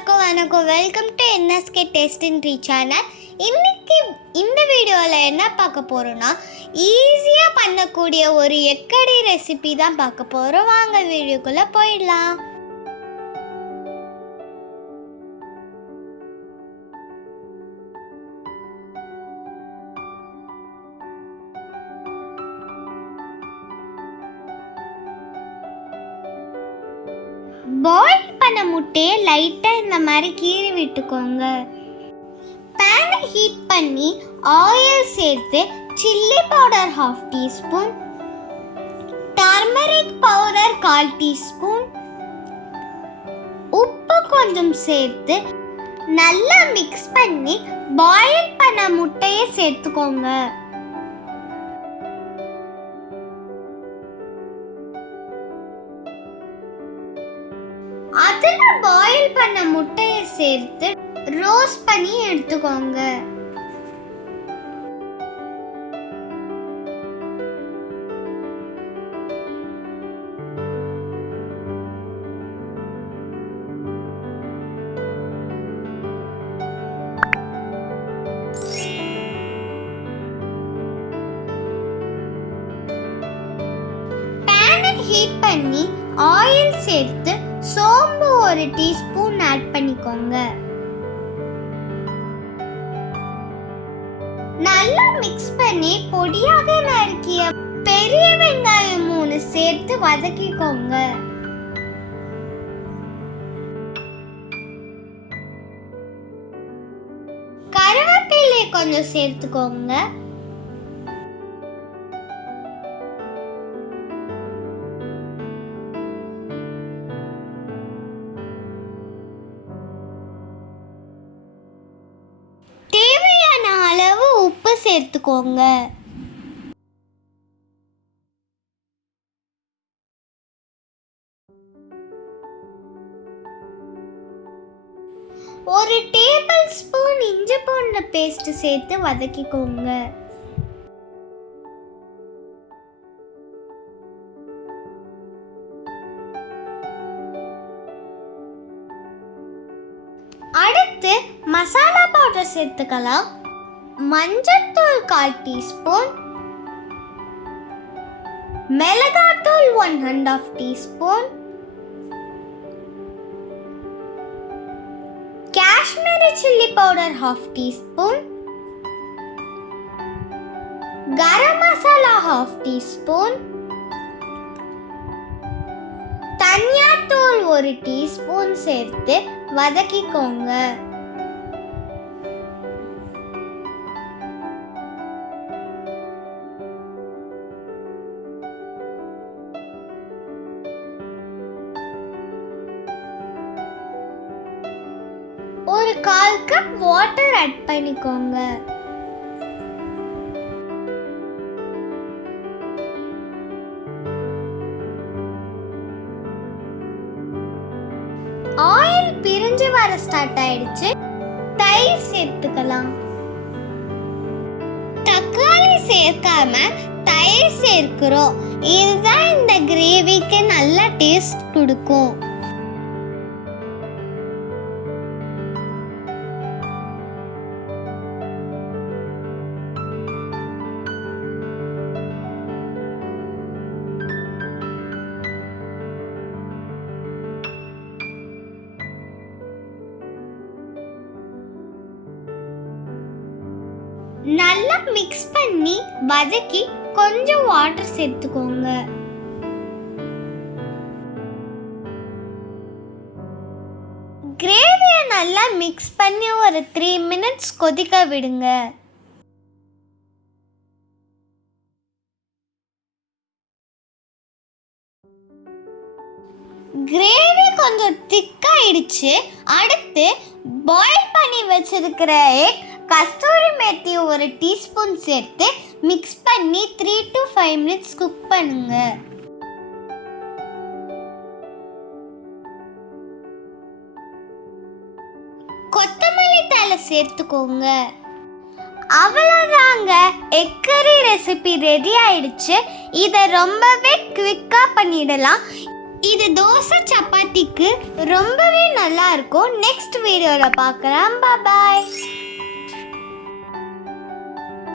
எல்லாருக்கும் வணக்கம். Welcome to NSK taste and treat channel. இன்னைக்கு இந்த வீடியோவில் என்ன பார்க்க போகிறோன்னா, ஈஸியாக பண்ணக்கூடிய ஒரு எக்கடி ரெசிபி தான் பார்க்க போகிறோம். வாங்க வீடியோக்குள்ளே போயிடலாம். பாயில் பண்ண முட்டையை லைட்டாக இந்த மாதிரி கீறி விட்டுக்கோங்க. பேனை ஹீட் பண்ணி ஆயில் சேர்த்து chilli powder 1/2 teaspoon, turmeric powder 1/4 teaspoon, உப்பு கொஞ்சம் சேர்த்து நல்லா மிக்ஸ் பண்ணி பாயில் பண்ண முட்டையை சேர்த்துக்கோங்க. அதில் பாயில் பண்ண முட்டையை சேர்த்து ரோஸ்ட் பண்ணி எடுத்துக்கோங்க. பேனை ஹீட் பண்ணி ஆயில் சேர்த்து சோம்பு 1 டீஸ்பூன் ஆட் பண்ணிக்கோங்க. நல்லா மிக்ஸ் பண்ணி பொடியாக நறுக்கிய பெரிய வெங்காயம் 3 சேர்த்து வதக்கிக்கோங்க. கருவேப்பிலை கொஞ்சம் சேர்த்துக்கோங்க. உப்பு சேர்த்துக்கோங்க. ஒரு டேபிள் ஸ்பூன் இஞ்சி பூண்டு பேஸ்ட் சேர்த்து வதக்கிக்கோங்க. அடுத்து மசாலா பவுடர் சேர்த்துக்கலாம். மஞ்சள்தூள் 1/4 டீஸ்பூன், மிளகாத்தூள் 1½ teaspoon, Kashmiri chilli powder 1/2 teaspoon, garam masala 1/2 teaspoon, தனியாத்தூள் 1 டீஸ்பூன் சேர்த்து வதக்கிக்கோங்க. ஒரு 1/4 கப் வாட்டர் ஆட் பண்ணிக்கோங்க. ஆயில் பிரிஞ்சு வர ஸ்டார்ட் ஆயிடுச்சு. தயிர் சேர்த்துக்கலாம். தக்காளி சேர்க்காம தயிர் சேர்க்கிறோம். இதுதான் இந்த கிரேவிக்கு நல்ல டேஸ்ட் கொடுக்கும். நல்லா மிக்ஸ் பண்ணி வதக்கி கொஞ்சம் வாட்டர் சேர்த்துக்கோங்க. கிரேவியை நல்லா மிக்ஸ் பண்ணி ஒரு 3 மினிட்ஸ் கொதிக்க விடுங்க. கிரேவி கொஞ்சம் திக்காயிடுச்சு. அடுத்து பாயில் பண்ணி வச்சிருக்கிற எக், கஸ்தூரி மேத்தி 1 டீஸ்பூன் சேர்த்து மிக்ஸ் பண்ணி 3 to 5 மினிட்ஸ் குக் பண்ணுங்க. கொத்தமல்லி தழை சேர்த்துக்கோங்க. அவ்வளோதாங்க, எக் கறி ரெசிபி ரெடி ஆயிடுச்சு. இதை ரொம்பவே குவிக்காக பண்ணிடலாம். இது தோசை சப்பாத்திக்கு ரொம்பவே நல்லா இருக்கும். நெக்ஸ்ட் வீடியோவில் பார்க்கலாம். பாய்.